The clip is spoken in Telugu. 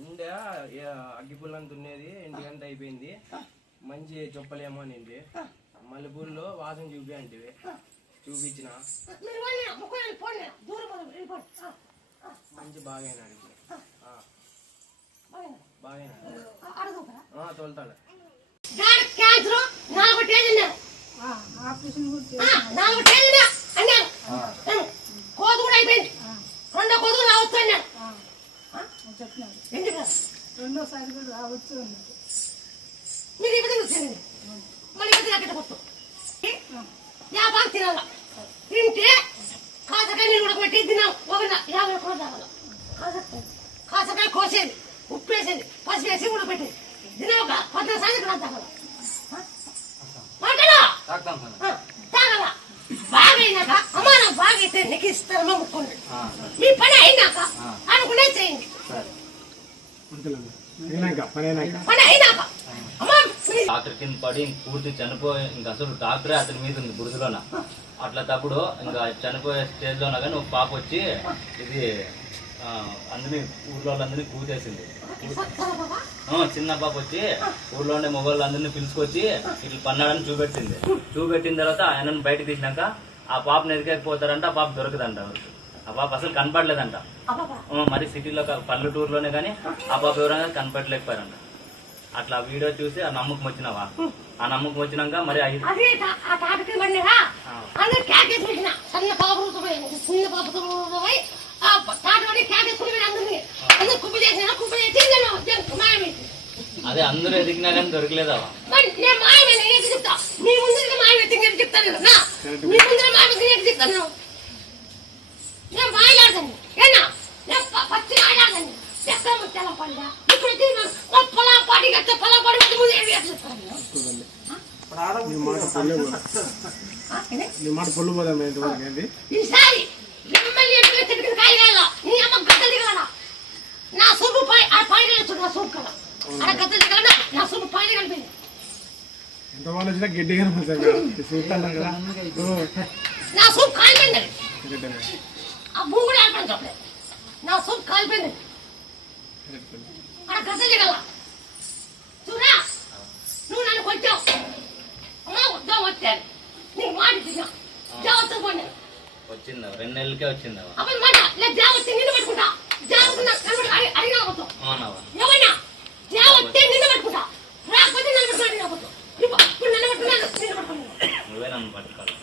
ముందే అగ్గిపుల్లంత ఉన్నది 2 గంట అయిపోయింది. మంచి చెప్పలేమో అనింది. మల్లెపూల్లో వాసన చూపి అంటే చూపించిన మంచి బాగైనాడు. బాగైనా తోలుతాడు. కోదు కూడా అయిపోయింది. 2వ కోదు రావచ్చు అన్నాడు. రెండోసారి కూడా రావచ్చు అన్నాడు. మీరు ఈ విధంగా వచ్చేయండి. మళ్ళీ ఈ విధంగా పెట్టవచ్చు. వ్యాపారం తినాల. తింటే కాసకాయ నీళ్ళు ఉడకబెట్టి తిన్నాం. 50 రూపాయలు తాగాల. కాసకాయ కోసేది, ఉప్పు వేసేది, పసుపు వేసి ఉడకబెట్టేది. తినే ఒక 10 సాయంత్రం తాగాల. తాగాల. బాగైనాక అమ్మా నాకు బాగైతే నీకు ఇస్తాను ముక్కోండి. మీ పని అయినాక అనుకునే చేయండి. పని అయినాక డాక్టర్ కింద పడి పూర్తి చనిపోయి ఇంకా అసలు డాక్టరే అతని మీద ఉంది బురదలోన. అట్లా తప్పుడు ఇంకా చనిపోయే స్టేజ్ లోనా కానీ ఒక పాప వచ్చి ఇది అందరినీ ఊర్లో వాళ్ళందరినీ కూతేసింది. చిన్న పాప వచ్చి ఊర్లో ఉండే మొగోళ్ళందరినీ పిలుచుకొచ్చి ఇట్లా పన్నాడని చూపెట్టిన తర్వాత ఆయనను బయటకు తీసినాక ఆ పాపను ఎదికేకపోతారంట. ఆ పాప దొరకదంట. ఆ పాప అసలు కనపడలేదంట. మరి సిటీలో పల్లెటూరులోనే కానీ ఆ పాప ఎవరైనా కనపడలేకపోయారంట. అట్లా వీడియో చూసి ఆ నమ్మకం వచ్చినావా? ఆ నమ్మకం వచ్చినాక మరి అదే అందరూ ఎదిగినా కానీ దొరకలేదా? ఈసారి నా సూపు పైన నా సూపు కదా అలా గద్దలు దిగలడా నా సూపు పైన కలిపింది. నా సూప్ కాలిపోయింది. ఆ భూమి కూడా ఏర్పడింది చెప్పలేదు. నా సూప్ కాలిపోయింది. అక్కడ గద్దలు దిగల చూరా. నువ్వు నన్ను కొట్టావు. అమ్మా ఉద్యోగం వచ్చాను. నీకు మాట ఇచ్చిన జాగ్రత్త పోయినా వచ్చిందా? 2 నెలలకే వచ్చిందా? అప్పుడు మాట లేదు. జాగ్రత్త నిన్ను పెట్టుకుంటా. జాగ్రత్త అడిగినా పోతావు. ఎవరైనా జాగ్రత్త నిన్ను పెట్టుకుంటా. రాకపోతే నన్ను పెట్టుకుని అడిగినా పోతావు. ఇప్పుడు నన్ను పెట్టుకున్నాను. నువ్వే నన్ను పట్టుకోవాలి.